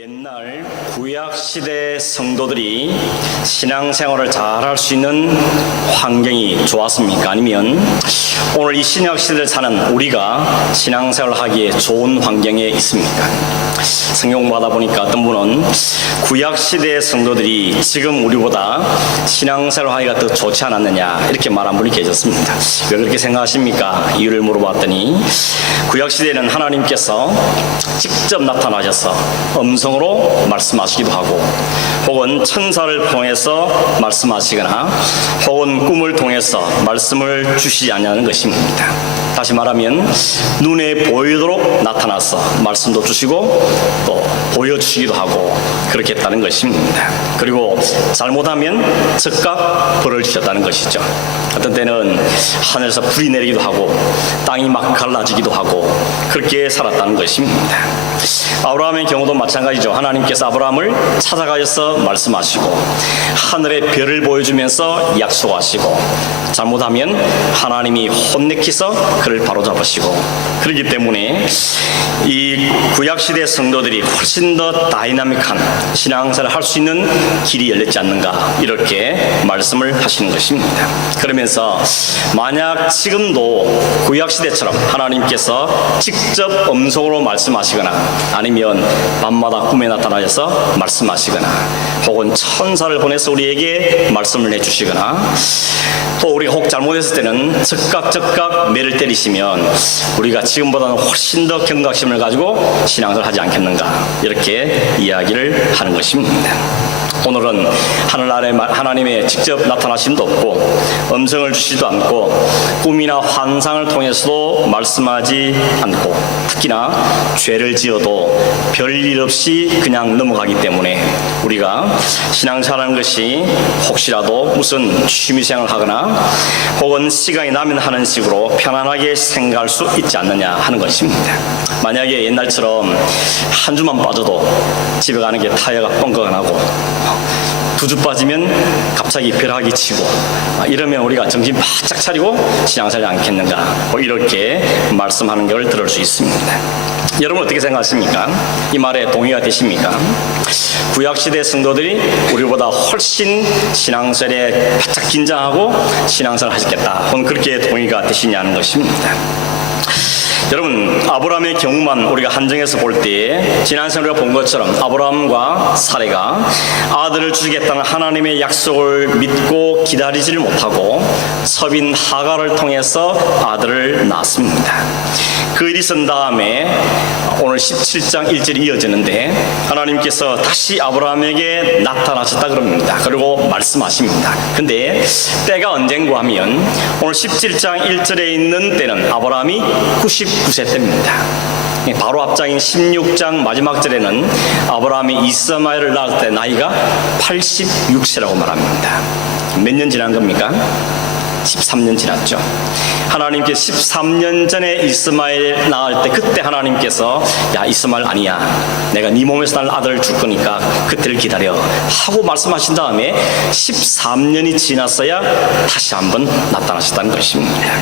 옛날 구약시대 성도들이 신앙생활을 잘할 수 있는 환경이 좋았습니까? 아니면 오늘 이 신약시대를 사는 우리가 신앙생활을 하기에 좋은 환경에 있습니까? 성경 공부하다 보니까 어떤 분은 구약시대의 성도들이 지금 우리보다 신앙생활을 하기가 더 좋지 않았느냐 이렇게 말한 분이 계셨습니다. 왜 그렇게 생각하십니까? 이유를 물어봤더니 구약시대에는 하나님께서 직접 나타나셔서 음성으로 말씀하시기도 하고 혹은 천사를 통해서 말씀하시거나 혹은 꿈을 통해서 말씀을 주시지 않냐는 것입니다. 다시 말하면 눈에 보이도록 나타나서 말씀도 주시고 또 보여주시기도 하고 그렇게 했다는 것입니다. 그리고 잘못하면 즉각 벌을 주셨다는 것이죠. 어떤 때는 하늘에서 불이 내리기도 하고 땅이 막 갈라지기도 하고 그렇게 살았다는 것입니다. 아브라함의 경우도 마찬가지죠. 하나님께서 아브라함을 찾아가셔서 말씀하시고 하늘의 별을 보여주면서 약속하시고 잘못하면 하나님이 혼내키서 그를 바로잡으시고 그렇기 때문에 이 구약시대 성도들이 훨씬 더 다이나믹한 신앙생활을 할 수 있는 길이 열렸지 않는가 이렇게 말씀을 하시는 것입니다. 그러면서 만약 지금도 구약시대처럼 하나님께서 직접 음성으로 말씀하시거나 아니면 밤마다 꿈에 나타나셔서 말씀하시거나 혹은 천사를 보내서 우리에게 말씀을 해주시거나 또 우리가 혹 잘못했을 때는 즉각 매를 때리시면 우리가 지금보다는 훨씬 더 경각심을 가지고 신앙을 하지 않겠는가 이렇게 이야기를 하는 것입니다. 오늘은 하늘 아래 하나님의 직접 나타나심도 없고 음성을 주시지도 않고 꿈이나 환상을 통해서도 말씀하지 않고 특히나 죄를 지어도 별일 없이 그냥 넘어가기 때문에 우리가 신앙생활하는 것이 혹시라도 무슨 취미생활을 하거나 혹은 시간이 나면 하는 식으로 편안하게 생각할 수 있지 않느냐 하는 것입니다. 만약에 옛날처럼 한 주만 빠져도 집에 가는 게 타이어가 뻥긋하고 2주 빠지면 갑자기 벼락이 치고 이러면 우리가 정신 바짝 차리고 신앙생활을 않겠는가 이렇게 말씀하는 걸 들을 수 있습니다. 여러분 어떻게 생각하십니까? 이 말에 동의가 되십니까? 구약시대 성도들이 우리보다 훨씬 신앙생활에 바짝 긴장하고 신앙생활을 하셨겠다 혹은 그렇게 동의가 되시냐는 것입니다. 여러분 아브라함의 경우만 우리가 한정해서 볼 때 지난 시간에 우리가 본 것처럼 아브라함과 사레가 아들을 주시겠다는 하나님의 약속을 믿고 기다리지를 못하고 섭인 하갈을 통해서 아들을 낳았습니다. 그 일이 있은 다음에 오늘 17장 1절이 이어지는데 하나님께서 다시 아브라함에게 나타나셨다 그럽니다. 그리고 말씀하십니다. 근데 때가 언젠가 하면 오늘 17장 1절에 있는 때는 아브라함이 99세 때입니다. 바로 앞장인 16장 마지막 절에는 아브라함이 이스마엘을 낳을 때 나이가 86세라고 말합니다. 몇 년 지난 겁니까? 13년 지났죠. 하나님께 13년 전에 이스마엘 낳을 때 그때 하나님께서 야 이스마엘 아니야 내가 네 몸에서 날 아들을 줄 거니까 그때를 기다려 하고 말씀하신 다음에 13년이 지났어야 다시 한번 나타나셨다는 것입니다.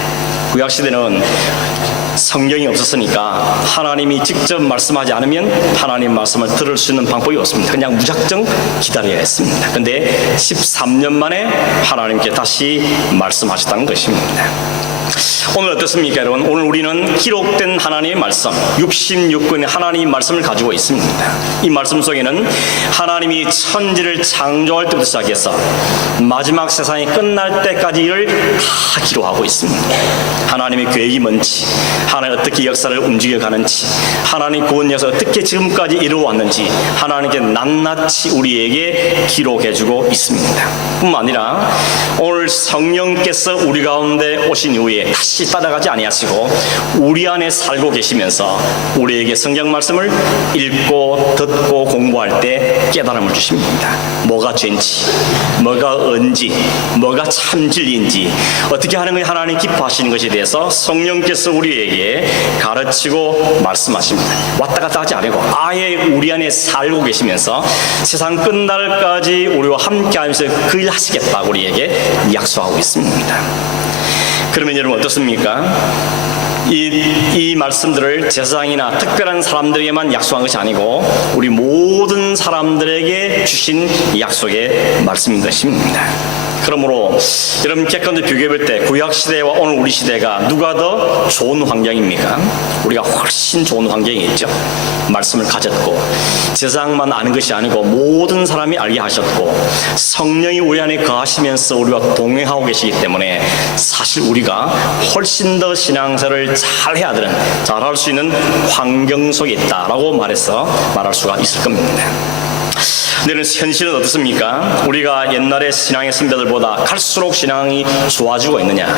구약시대는 성경이 없었으니까 하나님이 직접 말씀하지 않으면 하나님 말씀을 들을 수 있는 방법이 없습니다. 그냥 무작정 기다려야 했습니다. 그런데 13년 만에 하나님께 다시 말씀하셨다는 것입니다. 오늘 어떻습니까 여러분? 오늘 우리는 기록된 하나님의 말씀 66권의 하나님의 말씀을 가지고 있습니다. 이 말씀 속에는 하나님이 천지를 창조할 때부터 시작해서 마지막 세상이 끝날 때까지를 다 기록하고 있습니다. 하나님의 계획이 뭔지 하나님 어떻게 역사를 움직여가는지 하나님 구원 역사 어떻게 지금까지 이루어왔는지 하나님께 낱낱이 우리에게 기록해주고 있습니다. 뿐만 아니라 오늘 성령께서 우리 가운데 오신 이후에 다시 따라가지 아니하시고 우리 안에 살고 계시면서 우리에게 성경 말씀을 읽고 듣고 공부할 때 깨달음을 주십니다. 뭐가 죄인지 뭐가 언지 뭐가 참 진리인지 어떻게 하는 것이 하나님 기뻐하시는 것에 대해서 성령께서 우리에게 가르치고 말씀하십니다. 왔다 갔다 하지 않고 아예 우리 안에 살고 계시면서 세상 끝날까지 우리와 함께 하면서 그 일 하시겠다고 우리에게 약속하고 있습니다. 그러면 여러분 어떻습니까? 이 말씀들을 제사장이나 특별한 사람들에게만 약속한 것이 아니고 우리 모든 사람들에게 주신 약속의 말씀인 것입니다. 그러므로 여러분 객관적으로 비교해볼 때 구약시대와 오늘 우리 시대가 누가 더 좋은 환경입니까? 우리가 훨씬 좋은 환경이겠죠. 말씀을 가졌고 제사장만 아는 것이 아니고 모든 사람이 알게 하셨고 성령이 우리 안에 거하시면서 우리와 동행하고 계시기 때문에 사실 우리가 훨씬 더 신앙생활을 잘해야 되는, 잘할 수 있는 환경 속에 있다라고 말할 수가 있을 겁니다. 근데 현실은 어떻습니까? 우리가 옛날의 신앙의 선배들보다 갈수록 신앙이 좋아지고 있느냐,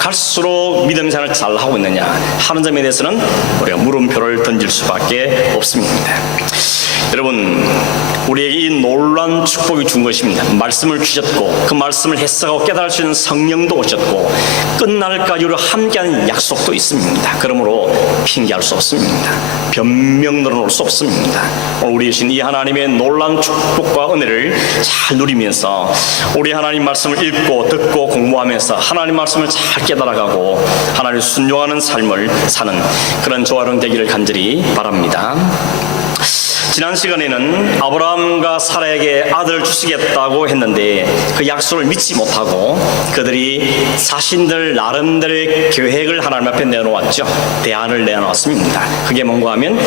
갈수록 믿음 생활을 잘하고 있느냐 하는 점에 대해서는 우리가 물음표를 던질 수밖에 없습니다. 여러분, 우리에게 이 놀라운 축복이 준 것입니다. 말씀을 주셨고 그 말씀을 해석하고 깨달을 수 있는 성령도 오셨고 끝날까지 우리와 함께하는 약속도 있습니다. 그러므로 핑계할 수 없습니다. 변명으로 놓을 수 없습니다. 오늘 우리 주신 이 하나님의 놀라운 축복과 은혜를 잘 누리면서 우리 하나님 말씀을 읽고 듣고 공부하면서 하나님 말씀을 잘 깨달아가고 하나님 순종하는 삶을 사는 그런 조화로운 되기를 간절히 바랍니다. 지난 시간에는 아브라함과 사라에게 아들을 주시겠다고 했는데 그 약속을 믿지 못하고 그들이 자신들 나름대로의 계획을 하나님 앞에 내놓았죠. 대안을 내놓았습니다. 그게 뭔가 하면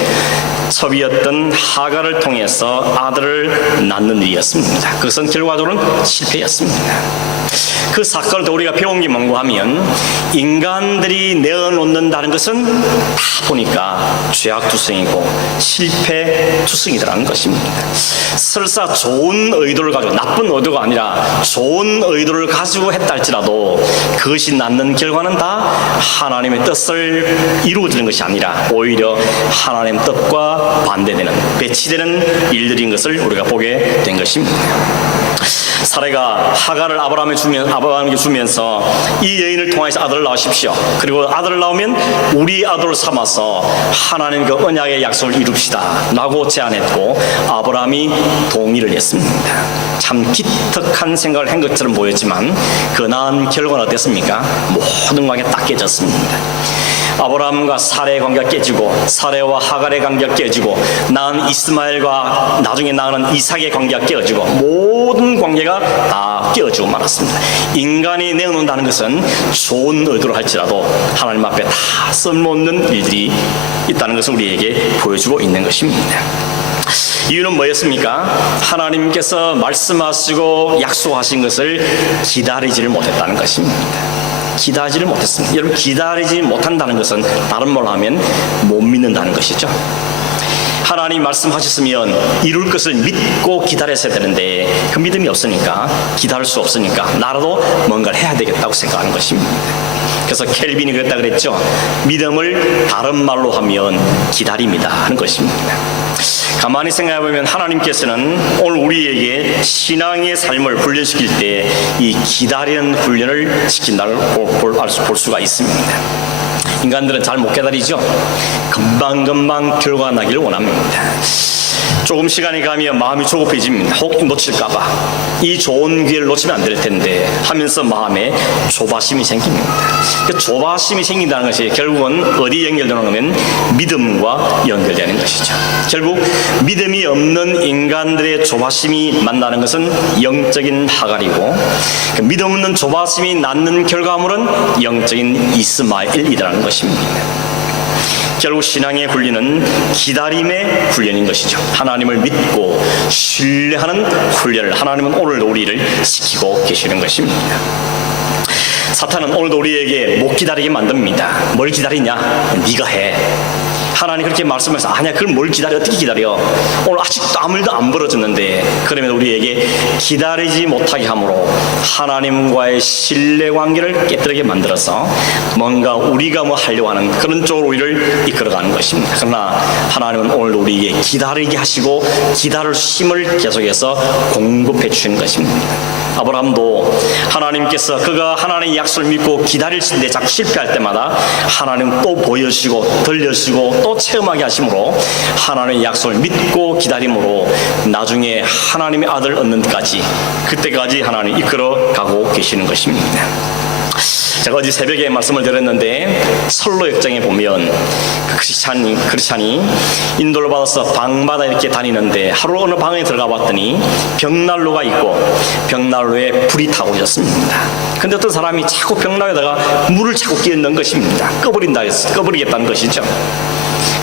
첩이었던 하갈을 통해서 아들을 낳는 일이었습니다. 그것은 결과적으로는 실패였습니다. 그 사건을 또 우리가 배운 게 뭔가 하면 인간들이 내어놓는다는 것은 다 보니까 죄악투성이고 실패투성이라는 것입니다. 설사 좋은 의도를 가지고, 나쁜 의도가 아니라 좋은 의도를 가지고 했다 할지라도 그것이 낳는 결과는 다 하나님의 뜻을 이루어지는 것이 아니라 오히려 하나님 뜻과 반대되는, 배치되는 일들인 것을 우리가 보게 된 것입니다. 사라가 하갈을 아브라함에게 주면서 이 여인을 통해서 아들을 낳으십시오. 그리고 아들을 낳으면 우리 아들을 삼아서 하나님 그 언약의 약속을 이룹시다 라고 제안했고 아브라함이 동의를 했습니다. 참 기특한 생각을 한 것처럼 보였지만 그 나은 결과는 어땠습니까? 모든 관계가 딱 깨졌습니다. 아브라함과 사라의 관계가 깨지고 사라와 하갈의 관계가 깨지고 낳은 이스마엘과 나중에 낳은 이삭의 관계가 깨어지고 모든 관계가 다 깨어지고 말았습니다. 인간이 내어놓는다는 것은 좋은 의도로 할지라도 하나님 앞에 다 쓸모없는 일들이 있다는 것을 우리에게 보여주고 있는 것입니다. 이유는 뭐였습니까? 하나님께서 말씀하시고 약속하신 것을 기다리지를 못했다는 것입니다. 기다리지를 못했습니다. 여러분, 기다리지 못한다는 것은 다른 말로 하면 못 믿는다는 것이죠. 하나님 말씀하셨으면 이룰 것을 믿고 기다렸어야 되는데 그 믿음이 없으니까, 기다릴 수 없으니까 나라도 뭔가를 해야 되겠다고 생각하는 것입니다. 그래서 켈빈이 그랬다 그랬죠. 믿음을 다른 말로 하면 기다림이다 하는 것입니다. 가만히 생각해보면 하나님께서는 오늘 우리에게 신앙의 삶을 훈련시킬 때 이 기다리는 훈련을 시킨다는 볼 수가 있습니다. 인간들은 잘 못 기다리죠. 금방금방 결과 나기를 원합니다. 조금 시간이 가면 마음이 조급해집니다. 혹 놓칠까봐, 이 좋은 기회를 놓치면 안 될 텐데 하면서 마음에 조바심이 생깁니다. 그 조바심이 생긴다는 것이 결국은 어디 연결되는 거면 믿음과 연결되는 것이죠. 결국 믿음이 없는 인간들의 조바심이 만나는 것은 영적인 하갈이고, 그 믿음 없는 조바심이 낳는 결과물은 영적인 이스마엘이라는 것입니다. 결국 신앙의 훈련은 기다림의 훈련인 것이죠. 하나님을 믿고 신뢰하는 훈련을 하나님은 오늘도 우리를 시키고 계시는 것입니다. 사탄은 오늘도 우리에게 못 기다리게 만듭니다. 뭘 기다리냐? 네가 해. 하나님 그렇게 말씀해서 아니야, 그걸 뭘 기다려, 어떻게 기다려? 오늘 아직도 아무 일도 안 벌어졌는데, 그러면 우리에게 기다리지 못하게 함으로 하나님과의 신뢰관계를 깨뜨리게 만들어서 뭔가 우리가 뭐 하려고 하는 그런 쪽으로 우리를 이끌어가는 것입니다. 그러나 하나님은 오늘 우리에게 기다리게 하시고 기다릴 힘을 계속해서 공급해 주시는 것입니다. 아브라함도 하나님께서 그가 하나님의 약속을 믿고 기다릴 때 자꾸 실패할 때마다 하나님 또 보여주시고 들려주시고 또 체험하게 하심으로 하나님의 약속을 믿고 기다림으로 나중에 하나님의 아들을 얻는 데까지, 그때까지 하나님 이끌어 가고 계시는 것입니다. 제가 어제 새벽에 말씀을 드렸는데 선로 역정에 보면 크리스찬이 인도를 받아서 방마다 이렇게 다니는데 하루 어느 방에 들어가 봤더니 벽난로가 있고 벽난로에 불이 타고 있었습니다. 근데 어떤 사람이 자꾸 벽난로에다가 물을 자꾸 끼얹는 것입니다. 꺼버리겠다는 것이죠.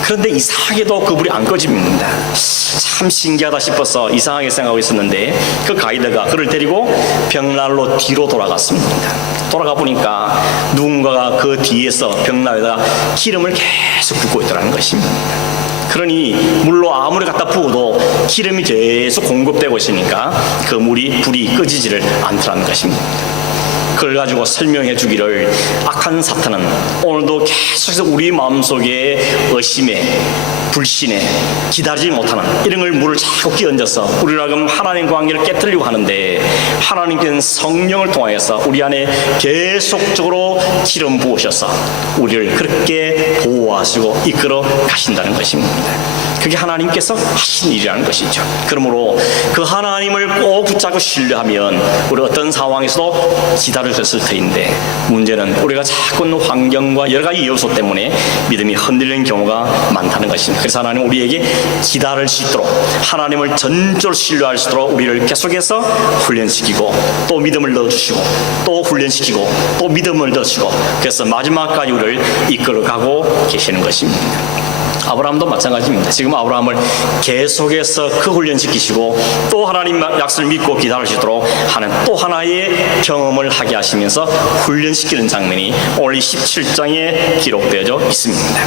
그런데 이상하게도 그 불이 안 꺼집니다. 참 신기하다 싶어서 이상하게 생각하고 있었는데 그 가이드가 그를 데리고 벽난로 뒤로 돌아갔습니다. 돌아가 보니까 누군가가 그 뒤에서 벽난로에다가 기름을 계속 붓고 있더라는 것입니다. 그러니 물로 아무리 갖다 부어도 기름이 계속 공급되고 있으니까 그 불이 꺼지지를 않더라는 것입니다. 그걸 가지고 설명해 주기를 악한 사탄은 오늘도 계속해서 우리 마음속에 의심에 불신에 기다리지 못하는 이런 걸 물을 자꾸 끼얹어서 우리로 하여금 하나님과 관계를 깨뜨리려고 하는데 하나님께서는 성령을 통하여서 우리 안에 계속적으로 기름 부으셔서 우리를 그렇게 보호하시고 이끌어 가신다는 것입니다. 그게 하나님께서 하신 일이라는 것이죠. 그러므로 그 하나님을 꼭 붙잡고 신뢰하면 우리 어떤 상황에서도 기다려졌을 터인데 문제는 우리가 자꾸 환경과 여러 가지 요소 때문에 믿음이 흔들리는 경우가 많다는 것입니다. 그래서 하나님 우리에게 기다릴 수 있도록 하나님을 전적으로 신뢰할 수 있도록 우리를 계속해서 훈련시키고 또 믿음을 넣어주시고 또 훈련시키고 또 믿음을 넣으시고 그래서 마지막까지 우리를 이끌어가고 계시는 것입니다. 아브라함도 마찬가지입니다. 지금 아브라함을 계속해서 그 훈련시키시고 또 하나님 약속을 믿고 기다릴 수 있도록 하는 또 하나의 경험을 하게 하시면서 훈련시키는 장면이 오늘 17장에 기록되어져 있습니다.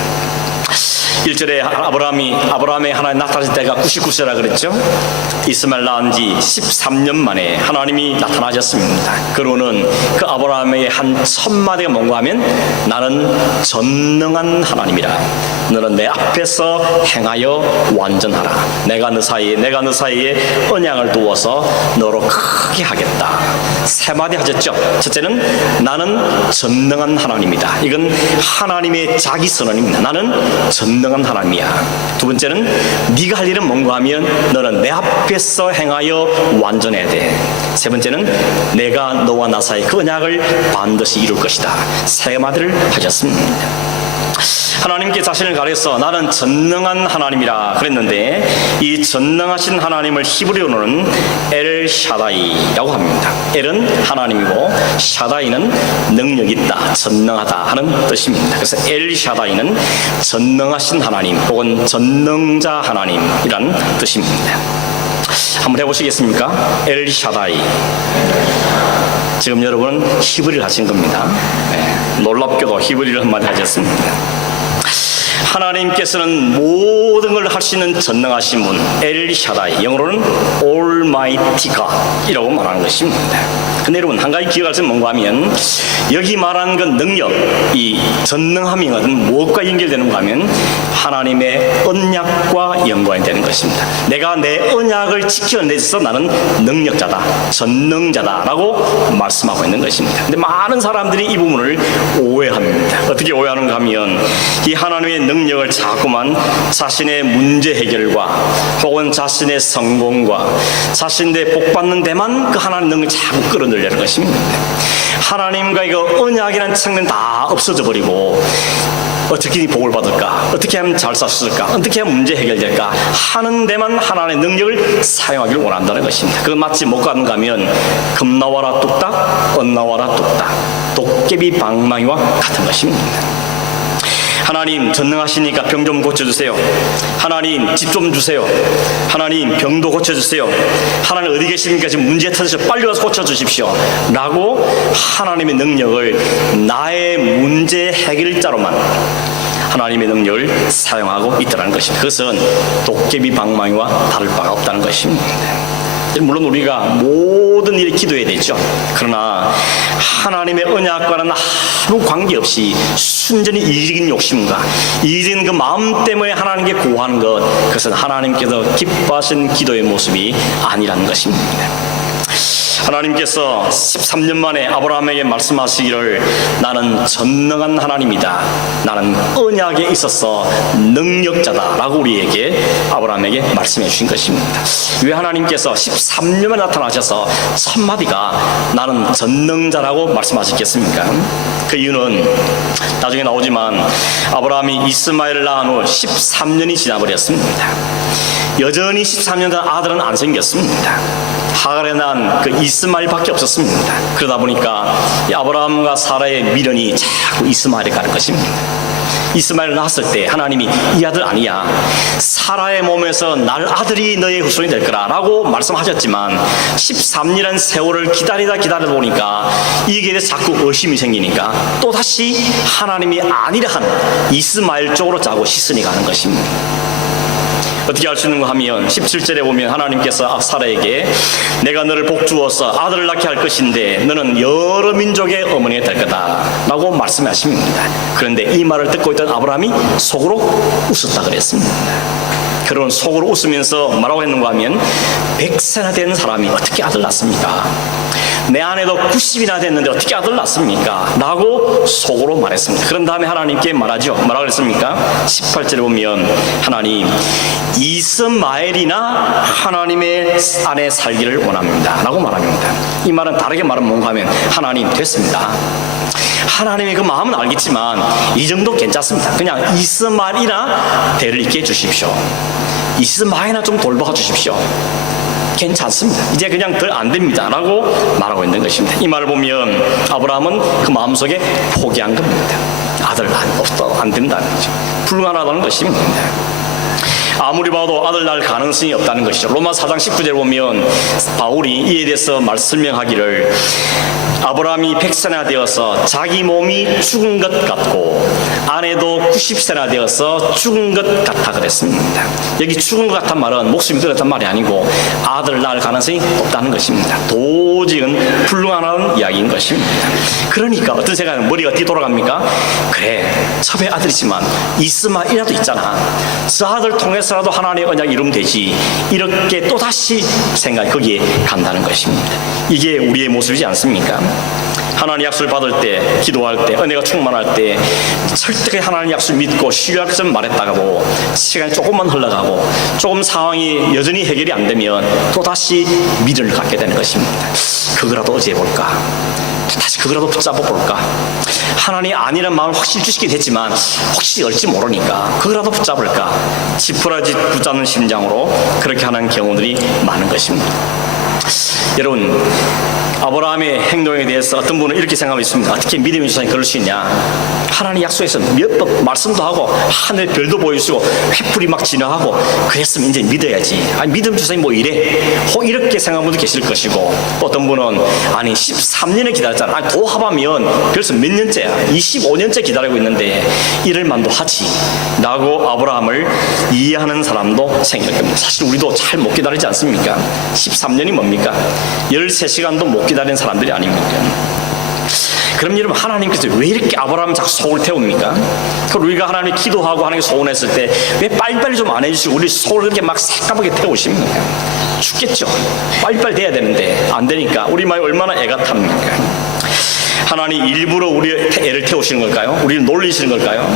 1절에 아브라함이 하나님 나타나실 때가 99세라 그랬죠. 이스마엘 낳은 지 13년 만에 하나님이 나타나셨습니다. 그러고는 그 아브라함의 한 첫 마디가 뭔가 하면 나는 전능한 하나님이라. 너는 내 앞에서 행하여 완전하라. 내가 너 사이에 언약을 두어서 너로 크게 하겠다. 세 마디 하셨죠. 첫째는 나는 전능한 하나님이다. 이건 하나님의 자기 선언입니다. 나는 전능한 하나님이야. 두 번째는 네가 할 일은 뭔가 하면 너는 내 앞에서 행하여 완전해야 돼. 세 번째는 내가 너와 나 사이 그 언약을 반드시 이룰 것이다. 세 마디를 하셨습니다. 하나님께 자신을 가려서 나는 전능한 하나님이라 그랬는데 이 전능하신 하나님을 히브리어로는 엘 샤다이라고 합니다. 엘은 하나님이고 샤다이는 능력 있다, 전능하다 하는 뜻입니다. 그래서 엘 샤다이는 전능하신 하나님 혹은 전능자 하나님이란 뜻입니다. 한번 해보시겠습니까? 엘 샤다이. 지금 여러분 히브리를 하신 겁니다. 네, 놀랍게도 히브리를 한마디 하셨습니다. 하나님께서는 모든 걸 할 수 있는 전능하신 분 엘 샤다이, 영어로는 Almighty God이라고 말하는 것입니다. 근데 여러분 한 가지 기억할 것은 뭔가 하면 여기 말하는 그 능력, 이 전능함이거든 무엇과 연결되는가 하면 하나님의 언약과 연관이 되는 것입니다. 내가 내 언약을 지켜내서 나는 능력자다, 전능자다라고 말씀하고 있는 것입니다. 근데 많은 사람들이 이 부분을 오해합니다. 어떻게 오해하는가 하면 이 하나님의 능력을 자꾸만 자신의 문제 해결과 혹은 자신의 성공과 자신의 복받는 데만 그 하나님의 능력을 자꾸 끌어들이는 것입니다. 하나님과 이거 언약이라는 측면 다 없어져 버리고 어떻게 복을 받을까? 어떻게 하면 잘 샀을까? 어떻게 하면 문제 해결될까? 하는 데만 하나님의 능력을 사용하기를 원한다는 것입니다. 그건 마치 못 가는가 하면 금 나와라 뚝딱, 은 나와라 뚝딱, 도깨비 방망이와 같은 것입니다. 하나님 전능하시니까 병 좀 고쳐주세요. 하나님 집 좀 주세요. 하나님 병도 고쳐주세요. 하나님 어디 계십니까? 지금 문제 터져서 빨리 와서 고쳐주십시오 라고 하나님의 능력을 나의 문제 해결자로만 하나님의 능력을 사용하고 있다는 것입니다. 그것은 도깨비 방망이와 다를 바가 없다는 것입니다. 물론 우리가 모든 일에 기도해야 되죠. 그러나 하나님의 언약과는 아무 관계없이 순전히 이기적인 욕심과 이기적인 그 마음 때문에 하나님께 구하는 것, 그것은 하나님께서 기뻐하신 기도의 모습이 아니라는 것입니다. 하나님께서 13년 만에 아브라함에게 말씀하시기를 나는 전능한 하나님이다. 나는 언약에 있어서 능력자다. 라고 우리에게 아브라함에게 말씀해 주신 것입니다. 왜 하나님께서 13년 만에 나타나셔서 첫 마디가 나는 전능자라고 말씀하셨겠습니까? 그 이유는 나중에 나오지만 아브라함이 이스마엘을 낳은 후 13년이 지나버렸습니다. 여전히 13년 전 아들은 안 생겼습니다. 하갈에 낳은 그 이스마엘밖에 없었습니다. 그러다 보니까 이 아브라함과 사라의 미련이 자꾸 이스마엘에 가는 것입니다. 이스마엘을 낳았을 때 하나님이 이 아들 아니야, 사라의 몸에서 날 아들이 너의 후손이 될 거라 라고 말씀하셨지만 13년이라는 세월을 기다리다 보니까 이게 대해서 자꾸 의심이 생기니까 또다시 하나님이 아니라 한 이스마엘 쪽으로 자꾸 시선이 가는 것입니다. 어떻게 알 수 있는가 하면 17절에 보면 하나님께서 사라에게 내가 너를 복주어서 아들을 낳게 할 것인데 너는 여러 민족의 어머니가 될 거다 라고 말씀하십니다. 그런데 이 말을 듣고 있던 아브라함이 속으로 웃었다 그랬습니다. 그런 속으로 웃으면서 뭐라고 했는가 하면 100세나 되는 사람이 어떻게 아들 낳습니까? 내 아내도 90이나 됐는데 어떻게 아들 낳습니까? 라고 속으로 말했습니다. 그런 다음에 하나님께 말하죠. 뭐라고 그랬습니까? 18절에 보면 하나님 이스마엘이나 하나님의 안에 살기를 원합니다 라고 말합니다. 이 말은 다르게 말하면 뭔가 하면 하나님 됐습니다. 하나님의 그 마음은 알겠지만 이 정도 괜찮습니다. 그냥 이스마엘이나 대를 있게 해주십시오. 이스마엘이나 좀 돌봐 주십시오. 괜찮습니다. 이제 그냥 더 안 됩니다 라고 말하고 있는 것입니다. 이 말을 보면 아브라함은 그 마음속에 포기한 겁니다. 아들 안 된다는 거죠. 불가능하다는 것입니다. 아무리 봐도 아들 낳을 가능성이 없다는 것이죠. 로마 4장 19절에 보면 바울이 이에 대해서 설명하기를 아브라함이 100세나 되어서 자기 몸이 죽은 것 같고 아내도 90세나 되어서 죽은 것 같아 그랬습니다. 여기 죽은 것 같은 말은 목숨이 떨어졌단 말이 아니고 아들을 낳을 가능성이 없다는 것입니다. 도저히는 불가능한 이야기인 것입니다. 그러니까 어떤 생각은 머리가 뒤돌아갑니까? 그래 첩의 아들이지만 이스마엘이라도 있잖아. 저 아들 통해서라도 하나님의 언약 이루면 되지. 이렇게 또다시 생각이 거기에 간다는 것입니다. 이게 우리의 모습이지 않습니까? 하나님 약속을 받을 때, 기도할 때, 은혜가 충만할 때 설득에 하나님 약속을 믿고 신뢰할 것을 말했다가도 시간이 조금만 흘러가고 조금 상황이 여전히 해결이 안 되면 또다시 믿음을 갖게 되는 것입니다. 그거라도 어찌 해볼까? 다시 그거라도 붙잡아 볼까? 하나님 아니란 마음을 확실히 주시긴 했지만 혹시 열지 모르니까 그거라도 붙잡을까? 지푸라지 붙잡는 심장으로 그렇게 하는 경우들이 많은 것입니다. 여러분, 아브라함의 행동에 대해서 어떤 분은 이렇게 생각하고 있습니다. 어떻게 믿음의 조상이 그럴 수 있냐? 하나님 약속에서 몇 번 말씀도 하고 하늘 별도 보여주고 횃불이 막 진화하고 그랬으면 이제 믿어야지. 아니 믿음 조상이 뭐 이래? 이렇게 생각하는 분도 계실 것이고 어떤 분은 아니 13년을 기다렸잖아. 아니 도합하면 벌써 몇 년째야? 25년째 기다리고 있는데 이럴 만도 하지 라고 아브라함을 이해하는 사람도 생길 겁니다. 사실 우리도 잘 못 기다리지 않습니까? 13년이 뭡니까? 13시간도 못 기다리는 사람들이 아닙니까? 그럼 여러분 하나님께서 왜 이렇게 아브라함 자꾸 속을 태웁니까? 그럼 우리가 하나님이 기도하고 하나님께 소원했을 때 왜 빨리빨리 좀 안 해주시고 우리 속을 그렇게 막 새까맣게 태우십니까? 죽겠죠. 빨리빨리 돼야 되는데 안 되니까 우리 마음이 얼마나 애가 탑니까? 하나님 일부러 우리 애를 태우시는 걸까요? 우리를 놀리시는 걸까요?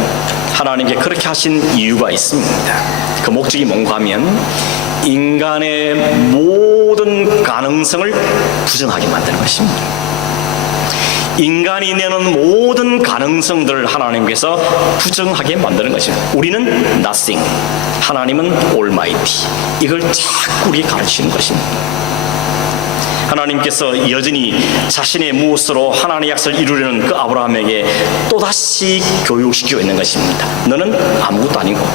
하나님께 그렇게 하신 이유가 있습니다. 그 목적이 뭔가 하면 인간의 모든 가능성을 부정하게 만드는 것입니다. 인간이 내는 모든 가능성들을 하나님께서 부정하게 만드는 것입니다. 우리는 nothing, 하나님은 almighty. 이걸 자꾸 우리에게 가르치는 것입니다. 하나님께서 여전히 자신의 무엇으로 하나님의 약속을 이루려는 그 아브라함에게 또다시 교육시키고 있는 것입니다. 너는 아무것도 아니고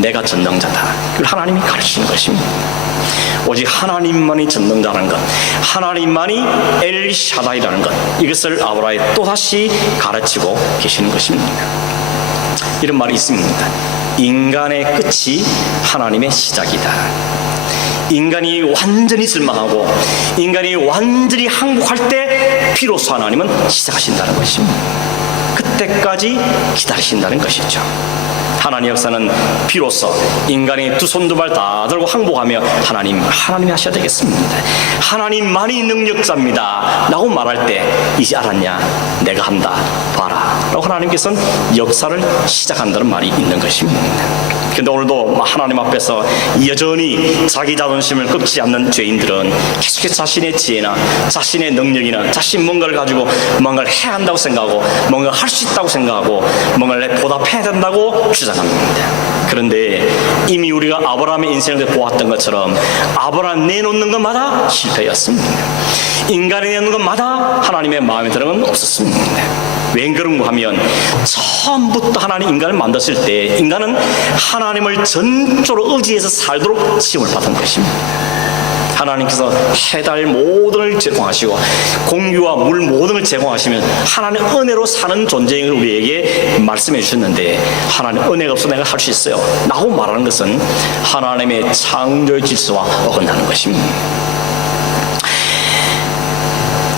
내가 전능자다. 그걸 하나님이 가르치는 것입니다. 오직 하나님만이 전능자라는 것, 하나님만이 엘샤다이라는 것, 이것을 아브라함에 또다시 가르치고 계시는 것입니다. 이런 말이 있습니다. 인간의 끝이 하나님의 시작이다. 인간이 완전히 절망하고 인간이 완전히 항복할 때 비로소 하나님은 시작하신다는 것입니다. 그때까지 기다리신다는 것이죠. 하나님의 역사는 비로소 인간이 두 손 두 발 다 들고 항복하며 하나님이 하셔야 되겠습니다. 하나님만이 능력자입니다 라고 말할 때 이제 알았냐? 내가 한다 봐라 라고 하나님께서는 역사를 시작한다는 말이 있는 것입니다. 그런데 오늘도 하나님 앞에서 여전히 자기 자존심을 꺾지 않는 죄인들은 계속해서 자신의 지혜나 자신의 능력이나 자신 뭔가를 가지고 뭔가를 해야 한다고 생각하고 뭔가를 할 수 있다고 생각하고 뭔가를 보답해야 된다고 주장합니다. 그런데 이미 우리가 아브라함의 인생을 보았던 것처럼 아브라함 내놓는 것마다 실패였습니다. 인간이 내놓는 것마다 하나님의 마음에 드는 건 없었습니다. 왜 그런가 하면 처음부터 하나님 인간을 만드실 때 인간은 하나님을 전적으로 의지해서 살도록 지음을 받은 것입니다. 하나님께서 해달 모든 걸 제공하시고 공기와 물 모든 걸 제공하시면 하나님 은혜로 사는 존재인 우리에게 말씀해 주셨는데 하나님 은혜가 없어 내가 할 수 있어요 라고 말하는 것은 하나님의 창조의 질서와 어긋나는 것입니다.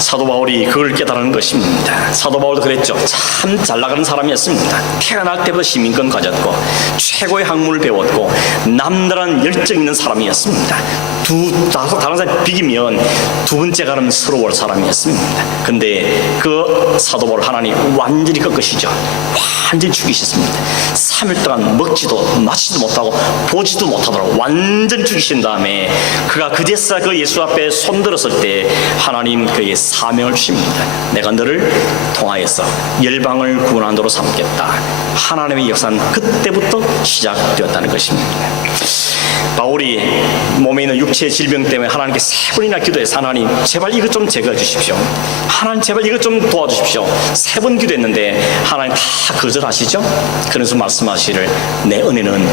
사도 바울이 그걸 깨달은 것입니다. 사도 바울도 그랬죠. 참 잘나가는 사람이었습니다. 태어날 때부터 시민권 가졌고 최고의 학문을 배웠고 남다른 열정 있는 사람이었습니다. 다른 사람 비기면 두 번째 가는 서러울 사람이었습니다. 근데 그 사도 바울 하나님 완전히 꺾으시죠. 완전히 죽이셨습니다. 3일 동안 먹지도 마시지도 못하고 보지도 못하도록 완전히 죽이신 다음에 그가 그제서 그 예수 앞에 손들었을 때 하나님 그에게 사명을 주십니다. 내가 너를 통하여서 열방을 구원한 도로 삼겠다. 하나님의 역사는 그때부터 시작되었다는 것입니다. 바울이 몸에 있는 육체의 질병 때문에 하나님께 3번이나 기도해서 하나님 제발 이것 좀 제거해 주십시오. 하나님 제발 이것 좀 도와주십시오. 3번 기도했는데 하나님 다 거절하시죠. 그래서 말씀하시기를 내 은혜는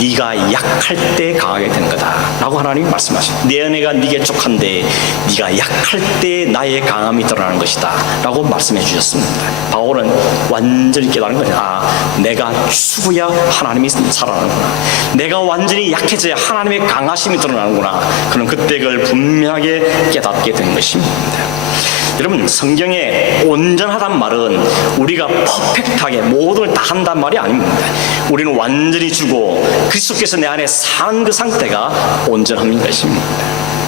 네가 약할 때 강하게 된 거다 라고 하나님이 말씀하십니다. 내 은혜가 네게 족한데 네가 약할 때 나의 강함이 드러나는 것이다 라고 말씀해 주셨습니다. 바울은 완전히 깨달은 거냐. 내가 죽어야 하나님이 살아나는구나. 내가 완전히 약해져야 하나님의 강하심이 드러나는구나. 그럼 그때 그걸 분명하게 깨닫게 된 것입니다. 여러분 성경에 온전하단 말은 우리가 퍼펙트하게 모든 걸 다 한단 말이 아닙니다. 우리는 완전히 주고 그리스도께서 내 안에 사는 그 상태가 온전함인 것입니다.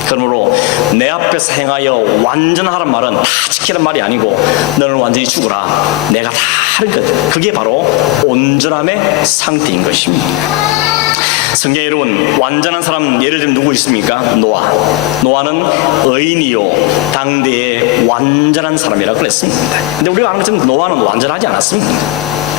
그러므로 내 앞에서 행하여 완전하란 말은 다 지키란 말이 아니고 너는 완전히 죽어라. 내가 다 하는 것. 그게 바로 온전함의 상태인 것입니다. 성경 여러분 완전한 사람 예를 들면 누구 있습니까? 노아는 의인이요 당대의 완전한 사람이라고 그랬습니다. 근데 우리가 아는 것처럼 노아는 완전하지 않았습니다.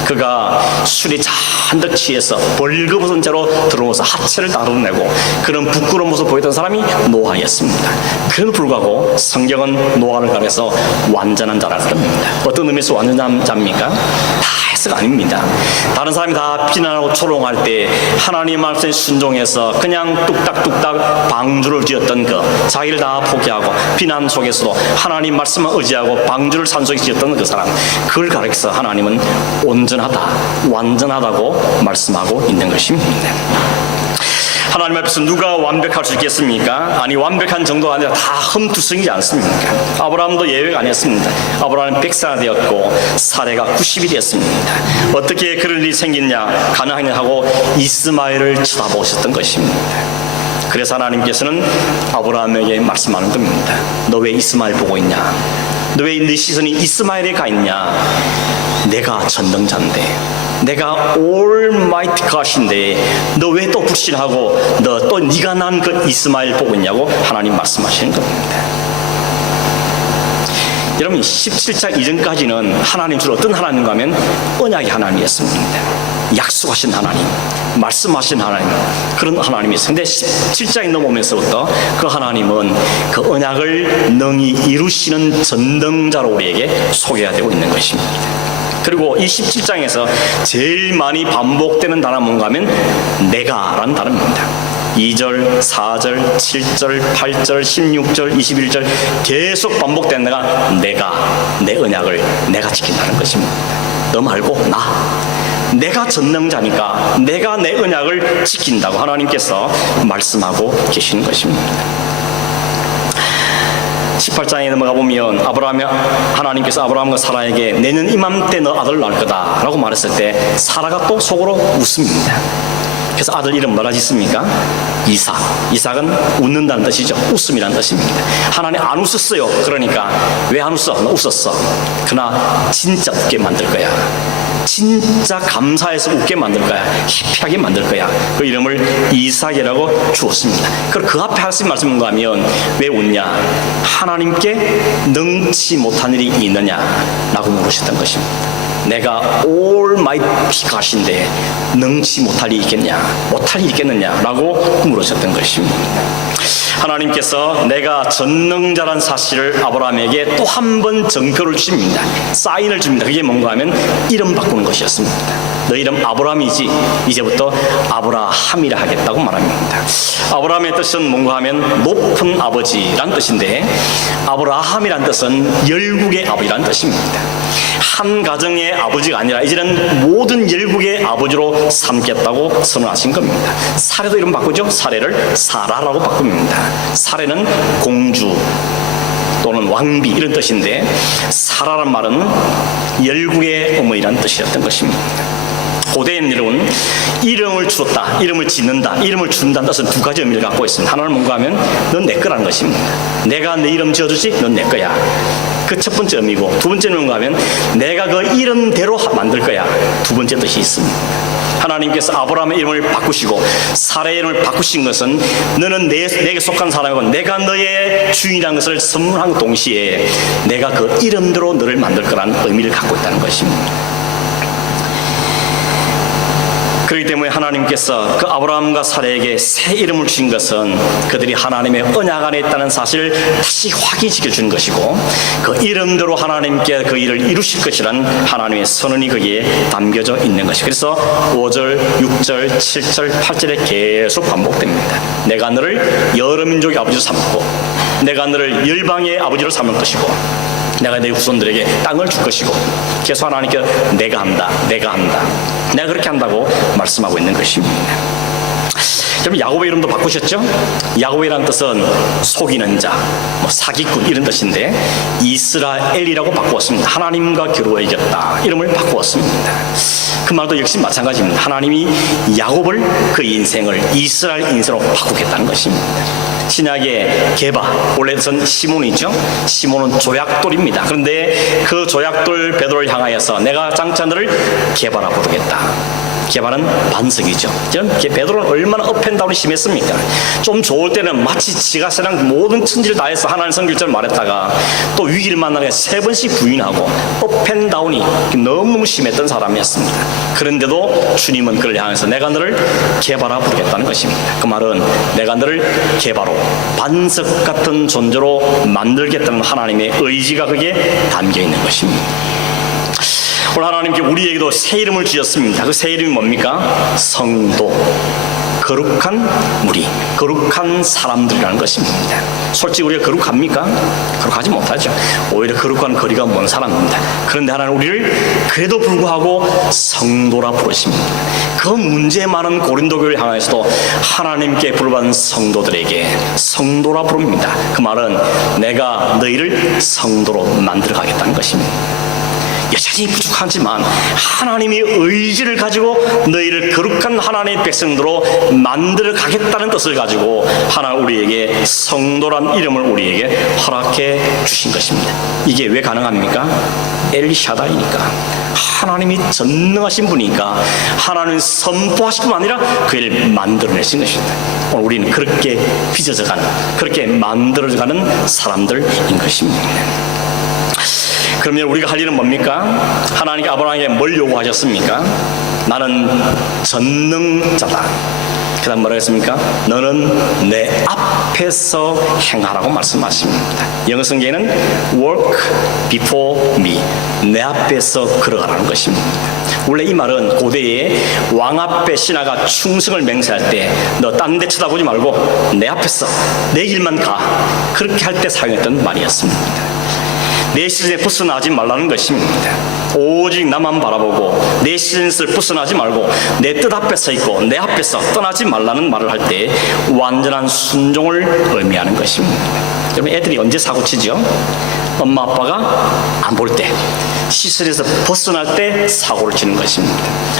그가 술에 잔뜩 취해서 벌거벗은 채로 들어오면서 하체를 나눠내고 그런 부끄러운 모습을 보였던 사람이 노아였습니다. 그럼에도 불구하고 성경은 노아를 가려서 완전한 자라 그럽니다. 어떤 의미에서 완전한 자입니까? 다 해석 아닙니다. 다른 사람이 다 비난하고 조롱할 때 하나님 말씀에 순종해서 그냥 뚝딱뚝딱 방주를 지었던 자기를 다 포기하고 비난 속에서도 하나님 말씀을 의지하고 방주를 산속에 지었던 그 사람, 그걸 가리켜서 하나님은 온전하다, 완전하다고 말씀하고 있는 것입니다. 하나님 앞에서 누가 완벽할 수 있겠습니까? 아니 완벽한 정도가 아니라 다 흠투성이지 않습니까? 아브라함도 예외가 아니었습니다. 아브라함은 100세가 되었고 사례가 90이 되었습니다. 어떻게 그런 일이 생겼냐? 가나안에 하고 이스마엘을 쳐다보셨던 것입니다. 그래서 하나님께서는 아브라함에게 말씀하는 겁니다. 너 왜 이스마엘 보고 있냐? 너 왜 네 시선이 이스마엘에 가 있냐? 내가 전능자인데, 내가 올마이티 갓인데 너 왜 또 불신하고 너 또 네가 난 그 이스마엘 보고 있냐고 하나님 말씀하시는 겁니다. 여러분 17장 이전까지는 하나님 주로 어떤 하나님인가 하면 언약의 하나님이었습니다. 약속하신 하나님, 말씀하신 하나님, 그런 하나님이었어요. 근데 17장이 넘어오면서부터 그 하나님은 그 언약을 능히 이루시는 전능자로 우리에게 소개되고 있는 것입니다. 그리고 이 17장에서 제일 많이 반복되는 단어가 뭔가 하면 내가라는 단어입니다. 2절, 4절, 7절, 8절, 16절, 21절 계속 반복되는 내가 내 언약을 내가 지킨다는 것입니다. 너 말고 내가 전능자니까 내가 내 언약을 지킨다고 하나님께서 말씀하고 계시는 것입니다. 18장에 넘어가 보면 하나님께서 아브라함과 사라에게 내년 이맘때 너 아들 낳을 거다라고 말했을 때 사라가 또 속으로 웃습니다. 그래서 아들 이름 뭐라 짓습니까? 이삭. 이삭은 웃는다는 뜻이죠. 웃음이라는 뜻입니다. 하나님 안 웃었어요. 그러니까 왜 안 웃어? 너 웃었어. 그러나 진짜 웃게 만들 거야. 진짜 감사해서 웃게 만들 거야. 해피하게 만들 거야. 그 이름을 이삭이라고 주었습니다. 그리고 그 앞에 하신 말씀은 뭔가 하면 왜 웃냐? 하나님께 능치 못한 일이 있느냐라고 물으셨던 것입니다. 내가 올 마이 피가신데 능치 못할 일이 있겠냐, 못할 일이 있겠느냐라고 물으셨던 것입니다. 하나님께서 내가 전능자란 사실을 아브라함에게 또 한 번 증표를 주십니다. 사인을 줍니다. 그게 뭔가 하면 이름 바꾸는 것이었습니다. 너 이름 아브라함이지 이제부터 아브라함이라 하겠다고 말합니다. 아브라함의 뜻은 뭔가 하면 높은 아버지란 뜻인데 아브라함이란 뜻은 열국의 아버지란 뜻입니다. 한 가정의 아버지가 아니라 이제는 모든 열국의 아버지로 삼겠다고 선언하신 겁니다. 사례도 이름 바꾸죠. 사례를 사라라고 바꿉니다. 사례는 공주 또는 왕비 이런 뜻인데 사라란 말은 열국의 어머니란 뜻이었던 것입니다. 고대의 이름을 주었다, 이름을 짓는다, 이름을 준다는 뜻은 두 가지 의미를 갖고 있습니다. 하나는 뭔가 하면 넌 내 거라는 것입니다. 내가 내 이름 지어주지 넌 내 거야. 그 첫 번째 의미고, 두 번째는 뭔가 하면 내가 그 이름대로 만들 거야. 두 번째 뜻이 있습니다. 하나님께서 아브라함의 이름을 바꾸시고 사라의 이름을 바꾸신 것은 너는 내게 속한 사람이고 내가 너의 주인이라는 것을 선물한 동시에 내가 그 이름대로 너를 만들 거라는 의미를 갖고 있다는 것입니다. 그렇기 때문에 하나님께서 그 아브라함과 사라에게 새 이름을 주신 것은 그들이 하나님의 언약 안에 있다는 사실을 다시 확인시켜 준 것이고 그 이름대로 하나님께 그 일을 이루실 것이라는 하나님의 선언이 거기에 담겨져 있는 것이. 그래서 5절, 6절, 7절, 8절에 계속 반복됩니다. 내가 너를 여러 민족의 아버지로 삼고 내가 너를 열방의 아버지로 삼을 것이고 내가 내 후손들에게 땅을 줄 것이고 계속 하나님께 내가 한다, 내가 한다, 내가 그렇게 한다고 말씀하고 있는 것입니다. 여러분 야곱의 이름도 바꾸셨죠? 야곱이라는 뜻은 속이는 자, 사기꾼 이런 뜻인데 이스라엘이라고 바꾸었습니다. 하나님과 겨루어 이겼다 이름을 바꾸었습니다. 그 말도 역시 마찬가지입니다. 하나님이 야곱을 그 인생을 이스라엘 인생으로 바꾸겠다는 것입니다. 신약의 게바, 원래는 시몬이죠. 시몬은 조약돌입니다. 그런데 그 조약돌 베드로를 향하여서 내가 장차 너를 게바라 부르겠다. 게바는 반석이죠. 베드로는 얼마나 업앤다운이 심했습니까? 좀 좋을 때는 마치 지가 세상 모든 천지를 다해서 하나님 성길자를 말했다가 또 위기를 만나게 3번씩 부인하고 업앤다운이 너무너무 심했던 사람이었습니다. 그런데도 주님은 그를 향해서 내가 너를 게바라 부르겠다는 것입니다. 그 말은 내가 너를 게바로 반석 같은 존재로 만들겠다는 하나님의 의지가 거기에 담겨 있는 것입니다. 오늘 하나님께 우리에게도 새 이름을 주셨습니다. 그 새 이름이 뭡니까? 성도, 거룩한 무리, 거룩한 사람들이라는 것입니다. 솔직히 우리가 거룩합니까? 거룩하지 못하죠. 오히려 거룩한 거리가 먼 사람입니다. 그런데 하나님 우리를 그래도 불구하고 성도라 부르십니다. 그 문제 많은 고린도 교회를 향해서도 하나님께 부르받은 성도들에게 성도라 부릅니다. 그 말은 내가 너희를 성도로 만들어 가겠다는 것입니다. 여전히 부족하지만 하나님이 의지를 가지고 너희를 거룩한 하나님의 백성들로 만들어 가겠다는 뜻을 가지고 하나님 우리에게 성도란 이름을 우리에게 허락해 주신 것입니다. 이게 왜 가능합니까? 엘샤다이니까, 하나님이 전능하신 분이니까 하나님을 선포하실 뿐 아니라 그 일을 만들어내신 것입니다. 오늘 우리는 그렇게 빚어져가는, 그렇게 만들어가는 사람들인 것입니다. 그러면 우리가 할 일은 뭡니까? 하나님께 아브라함에게 뭘 요구하셨습니까? 나는 전능자다. 그 다음 뭐라고 했습니까? 너는 내 앞에서 행하라고 말씀하십니다. 영어 성경에는 walk before me, 내 앞에서 걸어가라는 것입니다. 원래 이 말은 고대에 왕 앞에 신하가 충성을 맹세할 때 너 딴 데 쳐다보지 말고 내 앞에서 내 길만 가, 그렇게 할 때 사용했던 말이었습니다. 내 시선에 벗어나지 말라는 것입니다. 오직 나만 바라보고 내 시선에서 벗어나지 말고 내 뜻 앞에 서 있고 내 앞에서 떠나지 말라는 말을 할 때 완전한 순종을 의미하는 것입니다. 그러면 애들이 언제 사고 치죠? 엄마 아빠가 안 볼 때, 시설에서 벗어날 때 사고를 치는 것입니다.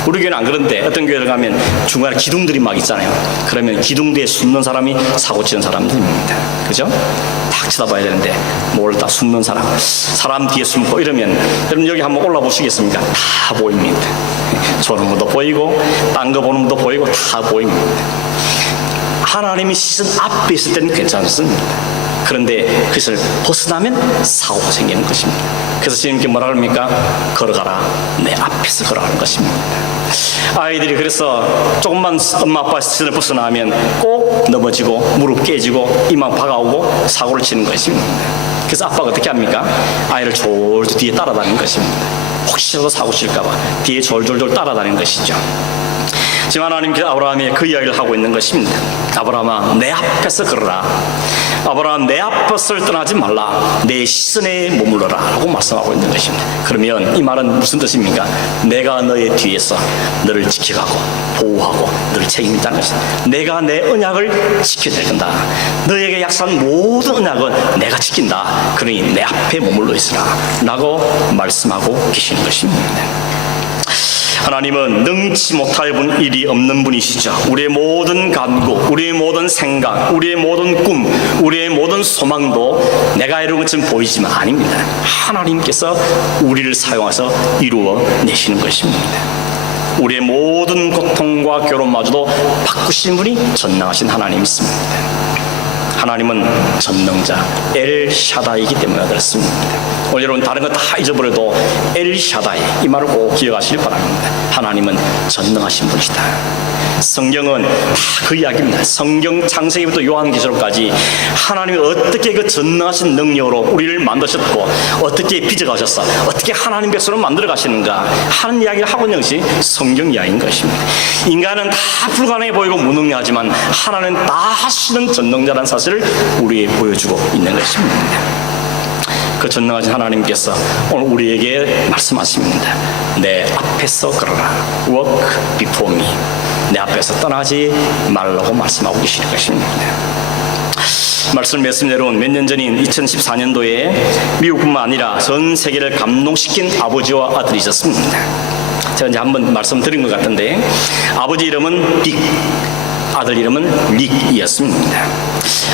우리 교회는 안 그런데 어떤 교회를 가면 중간에 기둥들이 막 있잖아요. 그러면 기둥 뒤에 숨는 사람이 사고 치는 사람들입니다. 그죠? 딱 쳐다봐야 되는데 뭘 다 숨는 사람 뒤에 숨고 이러면, 여러분 여기 한번 올라보시겠습니까? 다 보입니다. 조는 것도 보이고 딴 거 보는 것도 보이고 다 보입니다. 하나님이 시선 앞에 있을 때는 괜찮습니다. 그런데 그것을 벗어나면 사고가 생기는 것입니다. 그래서 주님께 뭐라 그럽니까? 걸어가라. 내 앞에서 걸어가는 것입니다. 아이들이 그래서 조금만 엄마 아빠 시선을 벗어나면 꼭 넘어지고 무릎 깨지고 이마 박아오고 사고를 치는 것입니다. 그래서 아빠가 어떻게 합니까? 아이를 졸졸 뒤에 따라다니는 것입니다. 혹시라도 사고 칠까 봐 뒤에 졸졸졸 따라다니는 것이죠. 지금 하나님께서 아브라함이 그 이야기를 하고 있는 것입니다. 아브라함아, 내 앞에서 걸어라. 아브라함, 내 앞을 떠나지 말라. 내 시선에 머물러라 라고 말씀하고 있는 것입니다. 그러면 이 말은 무슨 뜻입니까? 내가 너의 뒤에서 너를 지켜가고 보호하고 너를 책임진다는 것입니다. 내가 내 언약을 지켜낼 건다. 너에게 약속한 모든 언약은 내가 지킨다. 그러니 내 앞에 머물러 있으라 라고 말씀하고 계시는 것입니다. 하나님은 능치 못할 일이 없는 분이시죠. 우리의 모든 간구, 우리의 모든 생각, 우리의 모든 꿈, 우리의 모든 소망도 내가 이룬 것처럼 보이지만 아닙니다. 하나님께서 우리를 사용해서 이루어 내시는 것입니다. 우리의 모든 고통과 괴로움마저도 바꾸신 분이 전능하신 하나님이십니다. 하나님은 전능자 엘샤다이기 때문에 그렇습니다. 오늘 여러분 다른 거 다 잊어버려도 엘샤다이 이 말을 꼭 기억하시길 바랍니다. 하나님은 전능하신 분이시다. 성경은 다 그 이야기입니다. 성경 창세기부터 요한계시록까지 하나님이 어떻게 그 전능하신 능력으로 우리를 만드셨고 어떻게 빚어가셨어, 어떻게 하나님 백성을 만들어 가시는가 하는 이야기를 하고 있는 것이 성경 이야기인 것입니다. 인간은 다 불가능해 보이고 무능하지만 하나님은 다 하시는 전능자라는 사실을 우리에게 보여주고 있는 것입니다. 그 전능하신 하나님께서 오늘 우리에게 말씀하십니다. 내 앞에서 걸어라. Walk before me. 내 앞에서 떠나지 말라고 말씀하고 계시는 것입니다. 말씀을 말씀대로 몇 년 전인 2014년도에 미국뿐만 아니라 전 세계를 감동시킨 아버지와 아들이 있었습니다. 제가 이제 한번 말씀드린 것 같은데, 아버지 이름은 빅, 아들 이름은 릭이었습니다.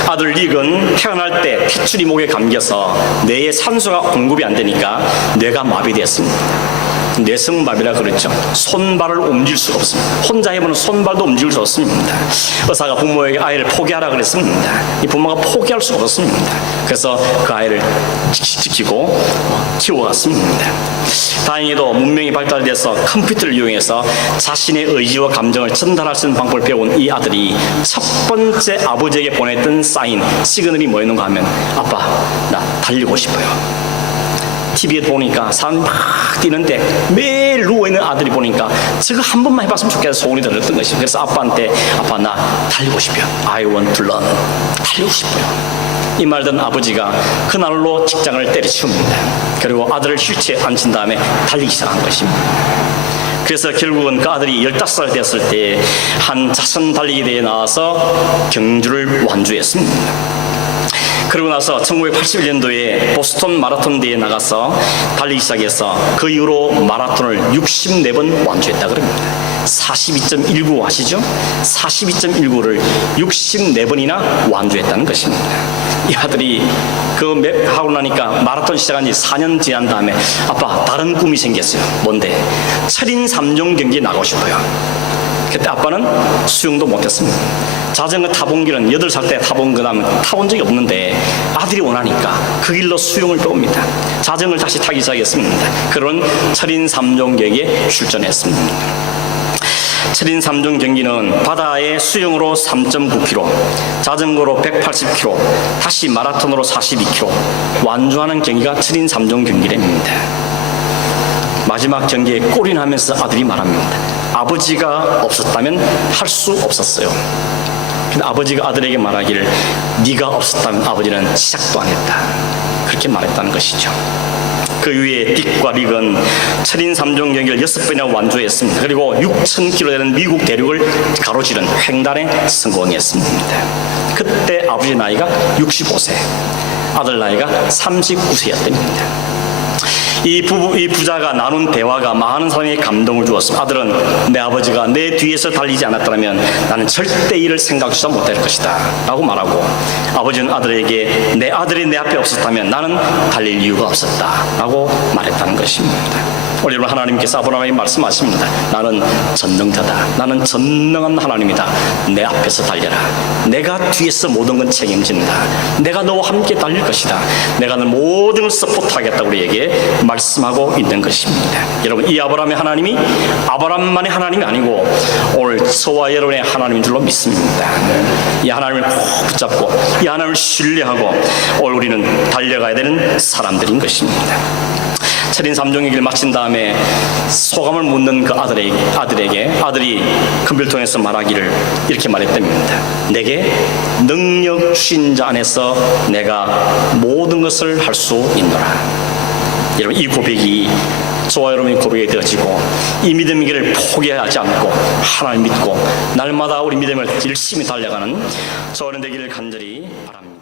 아들 릭은 태어날 때 태출이 목에 감겨서 뇌에 산소가 공급이 안 되니까 뇌가 마비되었습니다. 뇌성마비라 그랬죠. 손발을 움직일 수가 없습니다. 혼자 해보는 손발도 움직일 수 없습니다. 의사가 부모에게 아이를 포기하라 그랬습니다. 이 부모가 포기할 수가 없습니다. 그래서 그 아이를 지키고 키워갔습니다. 다행히도 문명이 발달돼서 컴퓨터를 이용해서 자신의 의지와 감정을 전달할 수 있는 방법을 배운 이 아들이 첫 번째 아버지에게 보냈던 사인, 시그널이 뭐였는가 하면, 아빠, 나 달리고 싶어요. TV에 보니까 사람이 막 뛰는데 매일 누워있는 아들이 보니까 저거 한 번만 해봤으면 좋겠다 소원이 들었던 것이죠. 그래서 아빠한테, 아빠 나 달리고 싶어요. I want to run. 달리고 싶어요. 이 말 듣는 아버지가 그날로 직장을 때려치웁니다. 그리고 아들을 휠체어에 앉힌 다음에 달리기 시작한 것입니다. 그래서 결국은 그 아들이 15살 됐을 때 한 자선 달리기 대회에 나와서 경주를 완주했습니다. 그러고 나서 1981년도에 보스턴 마라톤 대회에 나가서 달리기 시작해서 그 이후로 마라톤을 64번 완주했다 그럽니다. 42.19 아시죠? 42.19를 64번이나 완주했다는 것입니다. 이 아들이 그 하고 나니까 마라톤 시작한 지 4년 지난 다음에, 아빠 다른 꿈이 생겼어요. 뭔데? 철인 3종 경기에 나가고 싶어요. 그때 아빠는 수영도 못했습니다. 자전거 타본 길은 8살 때 타본 거라면 타본 적이 없는데 아들이 원하니까 그 길로 수영을 배웁니다. 자전거를 다시 타기 시작했습니다. 그런 철인 3종 경기에 출전했습니다. 철인 3종 경기는 바다에 수영으로 3.9km, 자전거로 180km, 다시 마라톤으로 42km 완주하는 경기가 철인 3종 경기랍니다. 마지막 경기에 골이 나면서 아들이 말합니다. 아버지가 없었다면 할 수 없었어요. 근데 아버지가 아들에게 말하기를, 네가 없었다면 아버지는 시작도 안 했다. 그렇게 말했다는 것이죠. 그 위에 딕과 릭은 7인 3종 경기를 6번이나 완주했습니다. 그리고 6,000km 되는 미국 대륙을 가로지른 횡단에 성공했습니다. 그때 아버지 나이가 65세, 아들 나이가 39세였답니다. 이 부자가 나눈 대화가 많은 사람에게 감동을 주었습니다. 아들은 내 아버지가 내 뒤에서 달리지 않았더라면 나는 절대 이를 생각지도 못할 것이다 라고 말하고, 아버지는 아들에게 내 아들이 내 앞에 없었다면 나는 달릴 이유가 없었다 라고 말했다는 것입니다. 우리 여러분, 하나님께서 아브라함에게 말씀하십니다. 나는 전능자다. 나는 전능한 하나님이다. 내 앞에서 달려라. 내가 뒤에서 모든 건 책임진다. 내가 너와 함께 달릴 것이다. 내가 너 모든 걸 서포트하겠다고 우리에게 말씀하고 있는 것입니다. 여러분, 이 아브라함의 하나님이 아브라함만의 하나님이 아니고 오늘 저와 여러분의 하나님인 줄로 믿습니다. 이 하나님을 꼭 붙잡고 이 하나님을 신뢰하고 오늘 우리는 달려가야 되는 사람들인 것입니다. 7인 3종의 길 마친 다음에 소감을 묻는 그 아들에게 아들이 금비를 통해서 말하기를 이렇게 말했답니다. 내게 능력 주신 자 안에서 내가 모든 것을 할 수 있노라. 여러분, 이 고백이 저와 여러분의 고백이 되어지고 이 믿음의 길을 포기하지 않고 하나님 믿고 날마다 우리 믿음을 열심히 달려가는 저와 여러분 되기를 간절히 바랍니다.